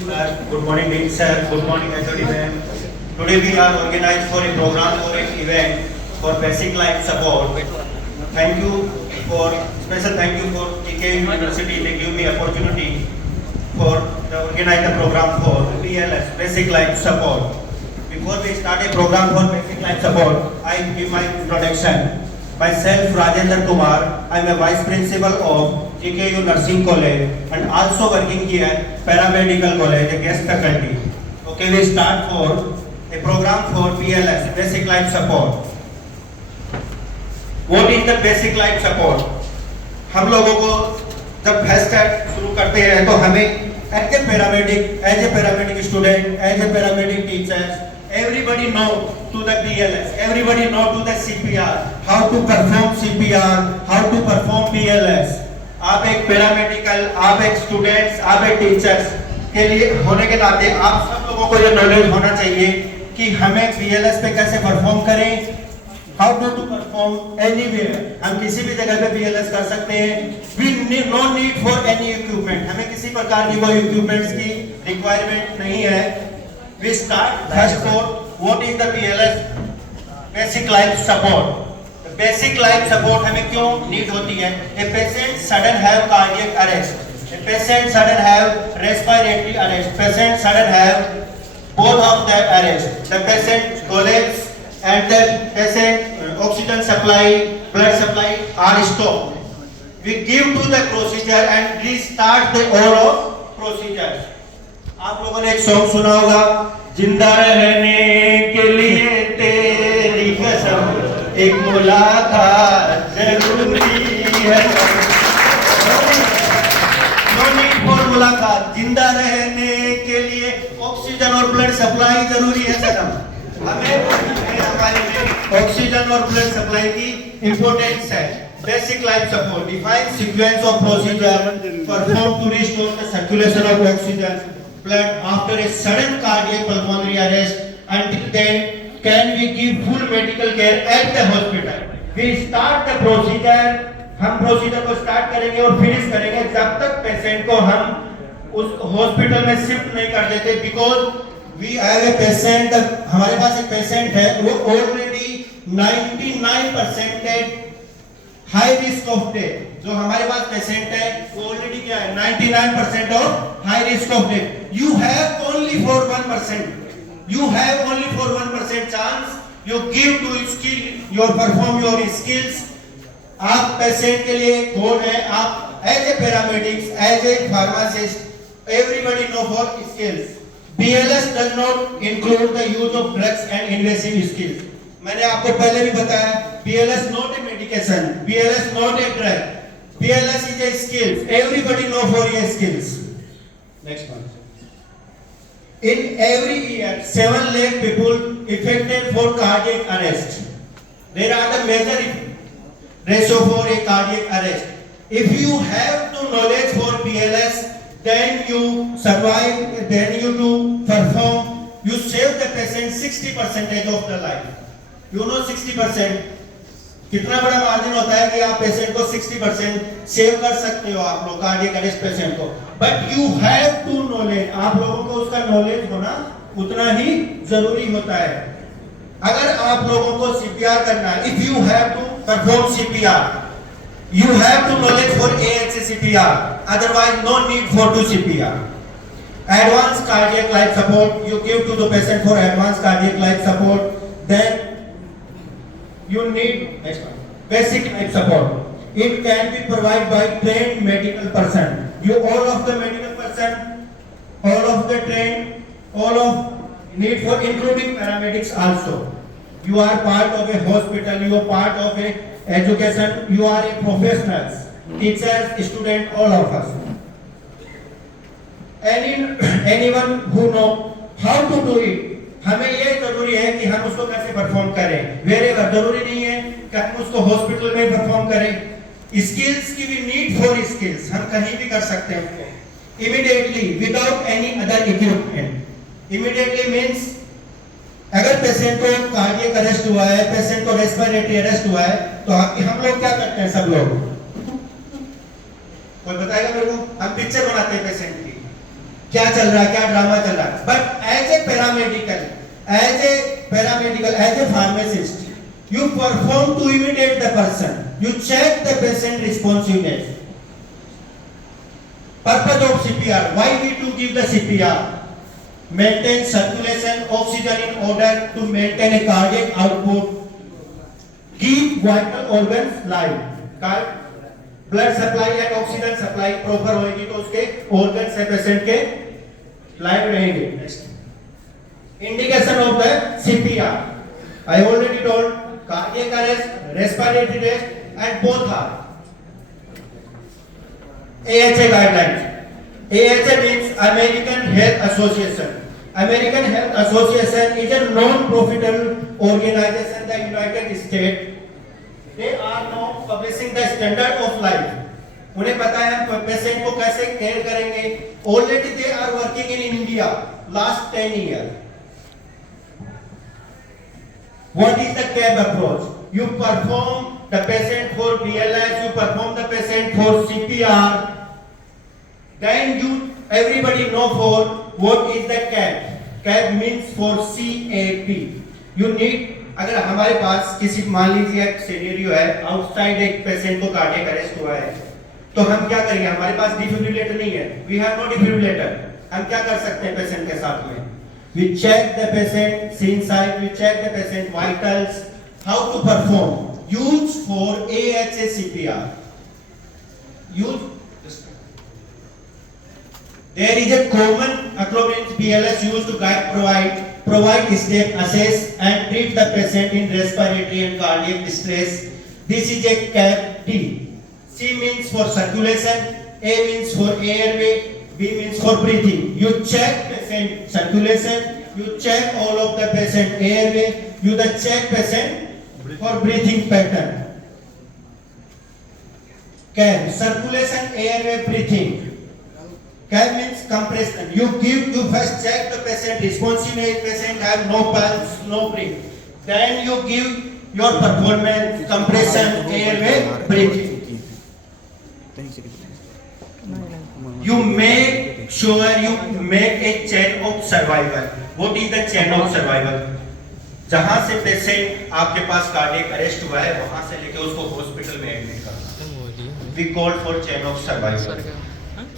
Good morning, Dean sir. Good morning, HOD ma'am. Today we are organized for a program or an event for basic life support. Thank you for special thank you for TK University. They give me opportunity for the organize the program for BLS Basic Life Support. Before we start a program for basic life support, I give my introduction. Myself, Rajendra Kumar. I am a Vice Principal of TKU Nursing College and also working here Paramedical College, a guest faculty. Okay, we start for a program for BLS, Basic Life Support. What is the Basic Life Support? हम लोगों को जब first aid शुरू करते हैं तो हमें as a paramedic student, as a paramedic teachers, everybody know to the BLS, everybody know to the CPR, how to perform CPR, how to perform BLS. आप एक पैरामेडिकल, आप एक स्टूडेंट्स, आप एक टीचर्स के लिए होने के नाते आप सब लोगों को ये नॉलेज होना चाहिए कि हमें BLS पे कैसे परफॉर्म करें, how to perform anywhere. हम किसी भी जगह पे BLS कर सकते हैं. We need no need for any equipment. हमें किसी प्रकार की कोई इक्विपमेंट्स की रिक्वायरमेंट नहीं है. We start first for what is the BLS basic life support. The basic life support हमें क्यों need होती है? A patient sudden have cardiac arrest. A patient sudden have respiratory arrest. Patient sudden have both of the arrest. The patient collapse and the patient oxygen supply, blood supply are stopped. We give to the procedure and restart the all of procedures. आप लोगों ने एक song सुना होगा, जिंदा रहने के लिए तेरी कसम एक मुलाकात जरूरी है. नो नीड फॉर मुलाकात. जिंदा रहने के लिए ऑक्सीजन और ब्लड सप्लाई जरूरी है सनम. हमें ऑक्सीजन और ब्लड सप्लाई की इंपॉर्टेंस है. Basic life support defines sequence of procedure performed to restore the circulation of oxygen blood after a sudden cardiac pulmonary arrest. Until then, can we give full medical care at the hospital? We start the procedure. हम procedure को start करेंगे और finish करेंगे जब तक patient को हम उस हॉस्पिटल में शिफ्ट नहीं कर देते. Because we have a patient, हमारे पास एक पेशेंट है वो already 99% high risk of death. जो हमारे पास पेशेंट है वो ऑलरेडी क्या है, 99% of high risk of death. You have only for 1%. You have only for 1% chance. You give to skill, you perform your skills. आप पेशेंट के लिए कोड है. आप as a paramedics, as a pharmacist, everybody know for skills. BLS does not include the use of drugs and invasive skills. मैंने आपको पहले भी बताया, BLS not a medication, BLS not a drug. BLS is a skills. Everybody know for your skills. Next one. In every year, 7 lakh people affected for cardiac arrest. There are the major ratio for a cardiac arrest. If you have the knowledge for BLS, then you survive, then you do perform, you save the patient 60% of the life. You know 60% कितना बड़ा margin होता है कि आप patient को 60% save कर सकते हो आप लोग कार्डियक अरेस्ट पेशेंट को. But you have to knowledge. आप लोगों को उसका नॉलेज होना उतना ही जरूरी होता है. अगर आप लोगों को सीपीआर करना है, if you have to perform CPR, you have to knowledge for AHA CPR, otherwise no need for to CPR. Advanced cardiac life support, you give to the patient for advanced cardiac life support. Then you need next one, basic life support. It can be provided by trained medical person. You all of the medical person, all of the trained, all of need for including paramedics also. You are part of a hospital, you are part of a education, you are a professionals, teachers, student, all of us. Anyone who know how to do it, हमें ये जरूरी है कि हम उसको कैसे perform करें. Wherever जरूरी नहीं है कि हम उसको हॉस्पिटल में परफॉर्म करें. स्किल्स की भी नीड फॉर स्किल्स, हम कहीं भी कर सकते हैं उसको. Immediately without any other equipment. Immediately means अगर पेशेंट को कार्डियक अरेस्ट हुआ है, पेशेंट को रेस्पिरेटरी अरेस्ट हुआ है, तो हम लोग क्या करते हैं? सब लोग कोई बताएगा मेरे को? हम पिक्चर बनाते हैं पेशेंट की. क्या चल रहा है, क्या ड्रामा चल रहा है. But as a paramedical, as a pharmacist, you perform to imitate the person. You check the patient responsiveness. Purpose of CPR. Why we to give the CPR? Maintain circulation, oxygen in order to maintain a cardiac output. Keep vital organs live. Blood supply and oxygen supply proper होगी तो उसके organ से patient के live रहेंगे. Indication of the CPR I already told cardiac arrest, respiratory rest and both are AHA guidelines. AHA means American Health Association. American Health Association is a non-profitable organization in the United States. They are now publishing the standard of life. उन्हें पता है patient को कैसे care करेंगे. Already they are working in India last 10 years. What is the CAB approach? You perform the patient for BLS, you perform the patient for CPR. Then you everybody know for what is the CAB. CAB means for CAP. You need अगर हमारे पास किसी मान लीजिए एक scenario है, outside एक patient को cardiac arrest हुआ है, तो हम क्या करेंगे. हमारे पास डिफिब्रिलेटर नहीं है, वी हैव नो डिफिब्रिलेटर. हम क्या कर सकते हैं पेशेंट के साथ में? We check the patient scene side, we check the patient vitals. How to perform? Use for AHA CPR. Use there is a common acronym BLS used to guide provide step, assess and treat the patient in respiratory and cardiac distress. This is a CAP T. C means for circulation, A means for airway, B means for breathing. You check patient circulation, you check all of the patient airway, you the check patient for breathing pattern. CAP circulation, airway, breathing. CAP means compression. You first check the patient responsiveness. Patient have no pulse, no breath. Then you give your performance, compression, airway, breathing. You make sure you make a chain of survival. What is the chain of survival? जहां से patient आपके पास cardiac arrest हुआ है वहां से लेके उसको hospital में एडमिट करना. We call for chain of survival.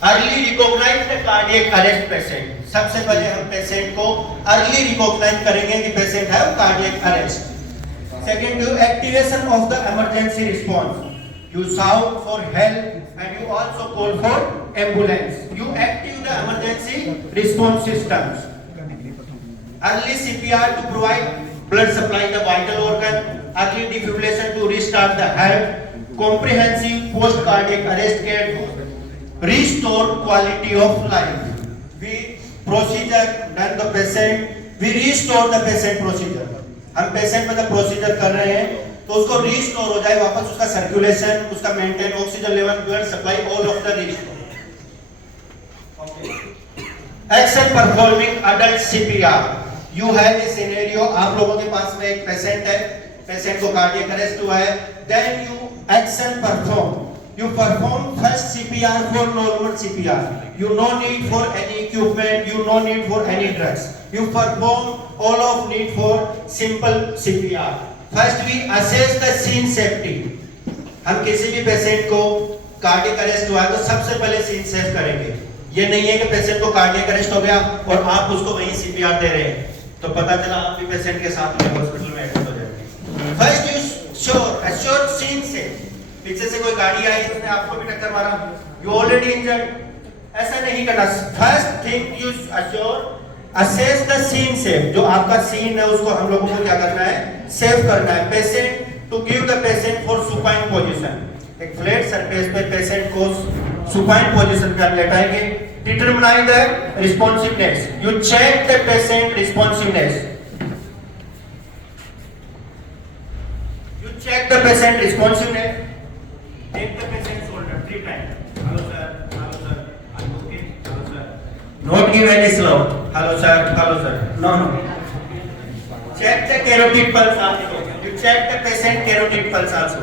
Early recognize the cardiac arrest patient. सबसे पहले हम पेशेंट को अर्ली रिकॉग्नाइज करेंगे कि पेशेंट है cardiac arrest. Second, to activation of the emergency response. You shout for help and you also call for ambulance. You active the emergency response systems. Early CPR to provide blood supply the vital organ. Early defibrillation to restart the heart. Comprehensive post cardiac arrest care to restore quality of life. We procedure done the patient, we restore the patient procedure. हम patient में जब procedure कर रहे हैं तो उसको restore हो जाए वापस, उसका सर्कुलेशन, उसका maintain, oxygen level, blood supply, all of the restore. Action performing adult CPR. You have a scenario, आप लोगों के पास में एक पेशेंट है, पेशेंट को कार्डियक अरेस्ट हुआ है. Then you action perform. You perform first CPR for normal CPR. You no need for any equipment. You no need for any drugs. You perform all of need for simple CPR. First we assess the scene safety. हम किसी भी patient को cardiac arrest हुआ है तो सबसे पहले scene safe करेंगे. ये नहीं है कि पेशेंट को कार्डियक अरेस्ट हो गया और आप उसको वहीं CPR दे रहे हैं तो पता चला आप भी पेशेंट के साथ में हॉस्पिटल में एडमिट हो जाएंगे. First you assure scene safe. पीछे से कोई गाड़ी आई उसने आपको भी टक्कर मारा, यू ऑलरेडी इंजर्ड. ऐसा नहीं करना. First thing you assure assess the scene safe. जो आपका सीन है उसको हम लोगों को क्या करना है, सेव करना है. Patient to give the patient for supine position. एक फ्लैट सरफेस पे पेशेंट को सुपाइन पोजीशन पे लेटाएंगे. Determine the responsiveness. You check the patient responsiveness. You check the patient responsiveness. Take the patient's shoulder 3 times. Hello sir, hello sir. Are you okay? Hello sir. Not give any slow. Hello sir, hello sir. No. Check the carotid pulse also. You check the patient carotid pulse also.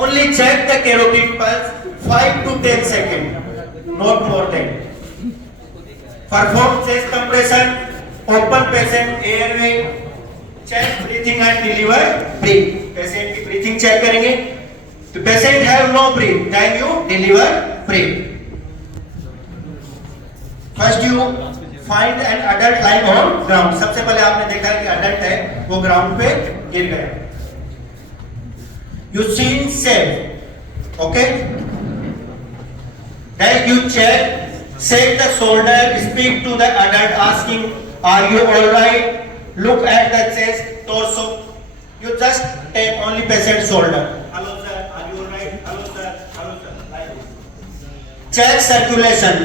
Only check the carotid pulse 5 to 10 seconds. Not more than. Perform chest compression, open patient airway, check breathing and deliver breathe. Patient की breathing check करेंगे. तो patient have no breath, then you deliver breathe. First you find an adult lying on ground. सबसे पहले आपने देखा कि adult है, वो ground पे गिर गया. You seen safe, okay? Then you shake the shoulder, speak to the adult, asking, "Are you all right?" Look at the chest, torso. You just take only patient's shoulder. Hello sir, are you all right? Hello sir, hello sir. Like this. Check circulation.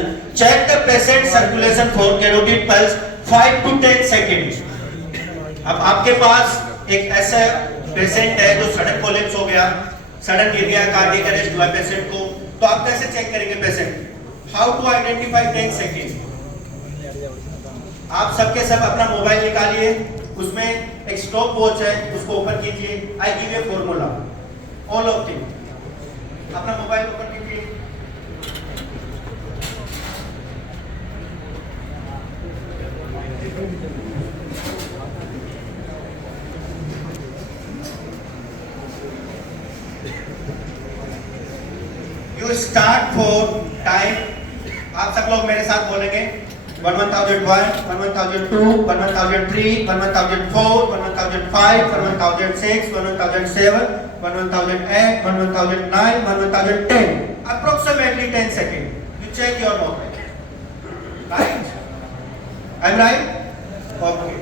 Check the patient's circulation for carotid pulse 5 to 10 seconds. अब आपके पास एक ऐसा patient है जो sudden collapse हो गया, sudden गिर गया, कार्डियक अरेस्ट हुआ पेशेंट को, तो आप कैसे चेक करेंगे patient? How to identify 10 second? आप सबके सब अपना मोबाइल निकालिए, उसमें एक स्टॉप वॉच है, उसको ओपन कीजिए. I give a formula, all of thing. अपना मोबाइल ओपन कीजिए. You start for time. आप सब लोग मेरे साथ बोलेंगे 11,001, 11,002, 11,003, 11,004, 11,005, 11,006, 11,007, 11,008, 11,009, 11,010. Approximately 10 seconds. You check your mobile. Right? I'm right? Okay.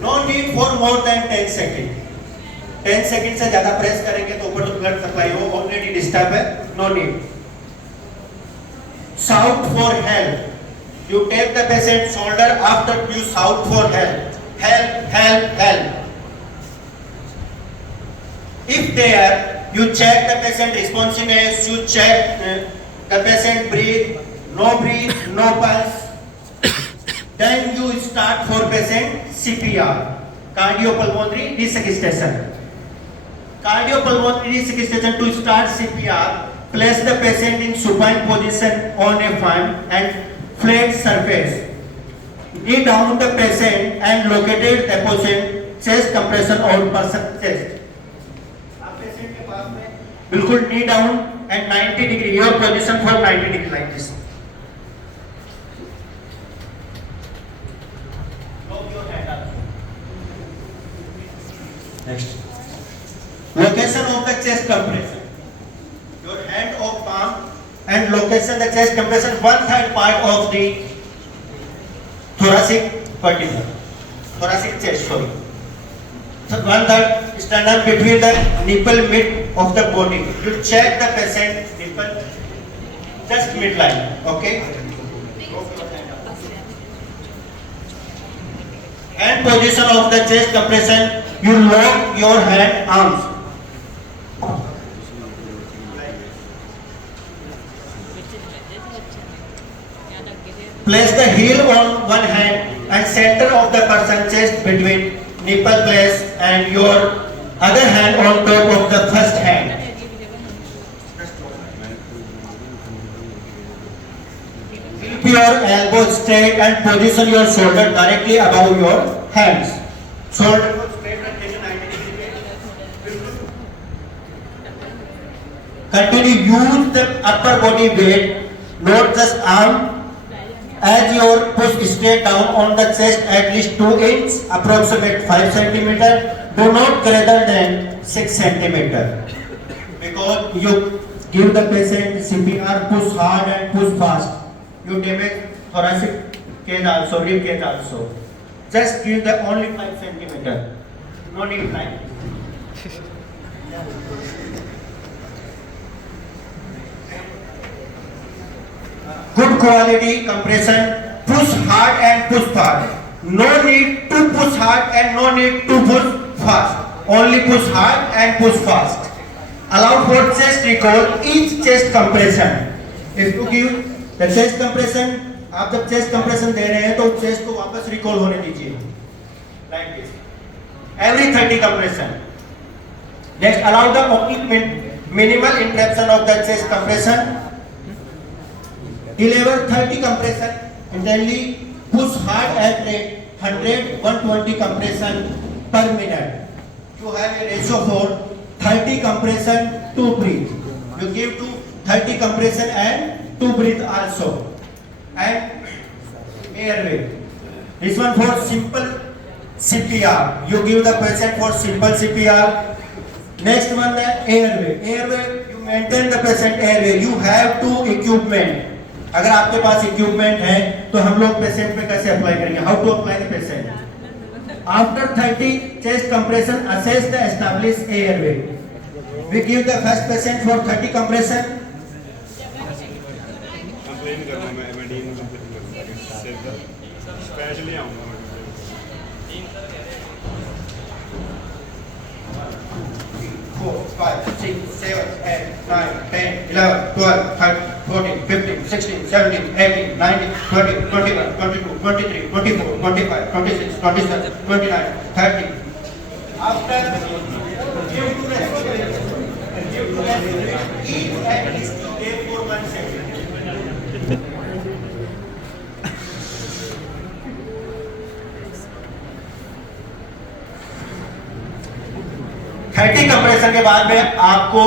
No need for more than 10 seconds. 10 second से ज्यादा प्रेस करेंगे तो ऊपर तो ब्लड सप्लाई हो, ऑलरेडी डिस्टर्ब है. No need. Shout for help. You take the patient's shoulder after you shout for help. Help, help, help. If there, you check the patient responsiveness. You check the patient breathe, no pulse. Then you start for patient CPR, cardiopulmonary resuscitation. Cardiopulmonary resuscitation. To start CPR, place the patient in supine position on a firm and flat surface. Knee down the patient and locate the patient chest compression or person chest. आप patient के पास में बिल्कुल knee down and 90 degree, your position for 90 degree like this. Lock your hand up. Next. Location of the chest compression. Your hand of palm and location the chest compression 1/3 part of the thoracic vertebra, thoracic chest. Sorry. So 1/3 sternum between the nipple mid of the body. You check the patient nipple just midline. Okay. Hand position of the chest compression. You lock your hand arms. Place the heel on one hand and center of the person's chest between nipple place and your other hand on top of the first hand. Keep your elbows straight and position your shoulder directly above your hands. Shoulder को straight रखिए 90 degree. Continue use the upper body weight, not just arm. As you push straight down on the chest at least 2 inches, approximate 5 centimeter. Do not greater than 6 centimeter. Because you give the patient CPR, push hard and push fast. You damage thoracic cage also, rib cage also. Just give the only 5 centimeter. No need time. Good quality compression. Push hard and push fast. No need to push hard and no need to push fast. Only push hard and push fast. Allow for chest recall each chest compression. If you give the chest compression, आप जब chest compression दे रहे हैं तो chest को वापस recall होने दीजिए. Like this. Every 30 compression. Next, allow the only minimal interruption of the chest compression. Deliver 30 compression internally push hard at rate 100-120 compression per minute. You have a ratio for 30 compression to breathe. You give to 30 compression and to breathe also. And airway. This one for simple CPR. You give the patient for simple CPR. Next one the airway. Airway you maintain the patient airway. You have two equipment. अगर आपके पास equipment है तो हम लोग patient पे कैसे apply करेंगे? How to apply the patient? After 30 chest compression, assess the established airway. We give the first patient for 30 compression. Complain करना मैं डीन को कंप्लेन करूंगा सिर्फ स्पेशली आऊंगा मैं 4, 5, 6, 7, 8, 9, 10, 11, 12, 13, 14, 15, 16, 17, 18, 19, 20, 21, 22, 23, 24, 25, 26, 27, 29, 30. After give to rest, eat at least take 4 months. 30 compression के बाद में आपको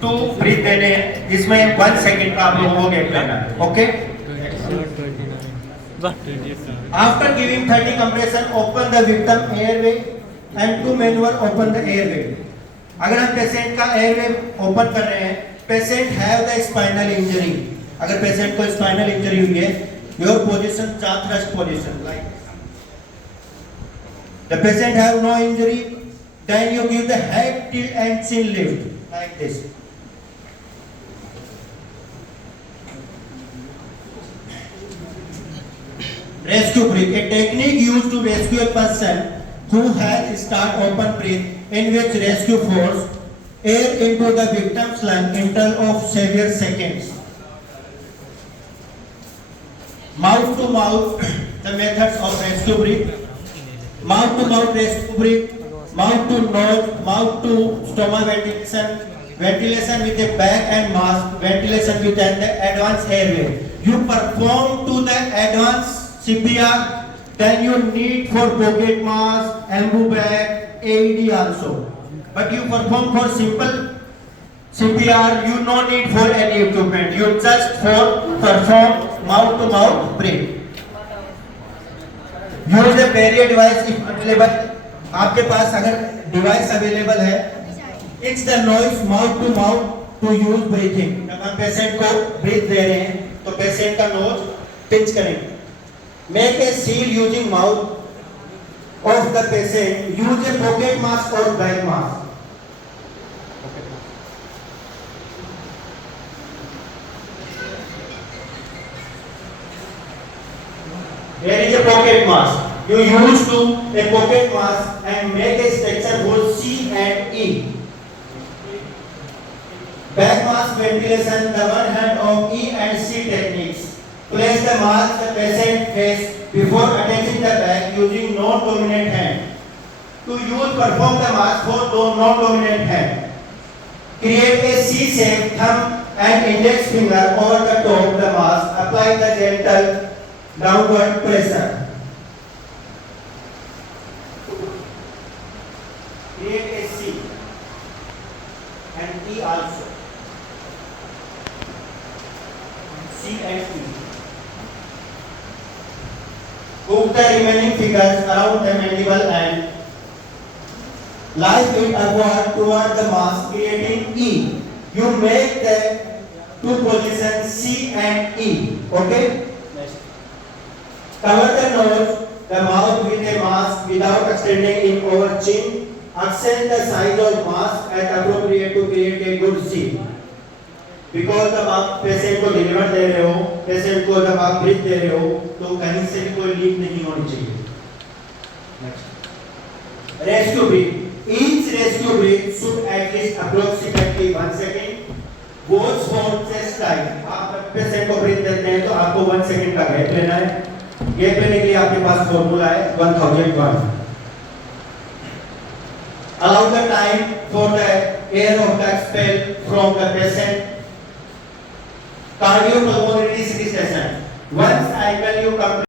2 ब्रीथ देने हैं, जिसमें 1 सेकंड का आप लोगों को गैप लेना है. Okay? After giving 30 compression, open the victim airway and to manual open the airway. अगर हम पेशेंट का एयरवे ओपन कर रहे हैं, patient have the spinal injury. अगर पेशेंट को स्पाइनल इंजरी हुई है, your position jaw thrust position like. The patient have no injury, then you give the head tilt and chin lift like this. Rescue breath, a technique used to rescue a person who has start open breath, in which rescue force air into the victim's lung interval of several seconds. Mouth to mouth, the methods of rescue breath. Mouth to mouth rescue breath. Mouth to nose, mouth to stomach ventilation, ventilation with a bag and mask, ventilation with an advanced airway. You perform to the advanced CPR, then you need for pocket mask, elbow bag, AED also. But you perform for simple CPR, you no need for any equipment. You just for perform mouth to mouth breath. Use a barrier device if available. आपके पास अगर device available है, it's the noise mouth to mouth to use breathing. जब हम patient को breathe दे रहे हैं तो पेशेंट का नोज पिंच करेंगे. Make a seal using mouth of the patient. Use a pocket mask और bag mask. There is a pocket mask. You use to a pocket mask and make a structure for C and E. Back mask ventilation, the one hand of E and C techniques. Place the mask the patient face before attaching the bag using non-dominant hand. To use perform the mask for non-dominant hand. Create a C shape thumb and index finger over the top of the mask. Apply the gentle downward pressure. Create a C and E also. C and E. Hook the remaining fingers around the mandible and lie it upward toward the mask, creating E. You make the two positions C and E. Okay? Cover the nose, the mouth with a mask without extending in over chin. Extend the size of mask as appropriate to create a good seal. Because जब आप patient को deliver दे रहे हो, patient को जब आप breathe दे रहे हो, तो कहीं से भी कोई लीक नहीं होनी चाहिए. Next. Rescue breath. Each rescue breath should at least approximately 1 second. Goes for chest time. आप पेशेंट को ब्रीथ देते हैं तो आपको 1 सेकंड का गैप लेना है. गैप लेने के लिए आपके पास फॉर्मूला है 1001. Allow the time for the air of the expel from the patient. Cardiopulmonary resuscitation. Once cycle you complete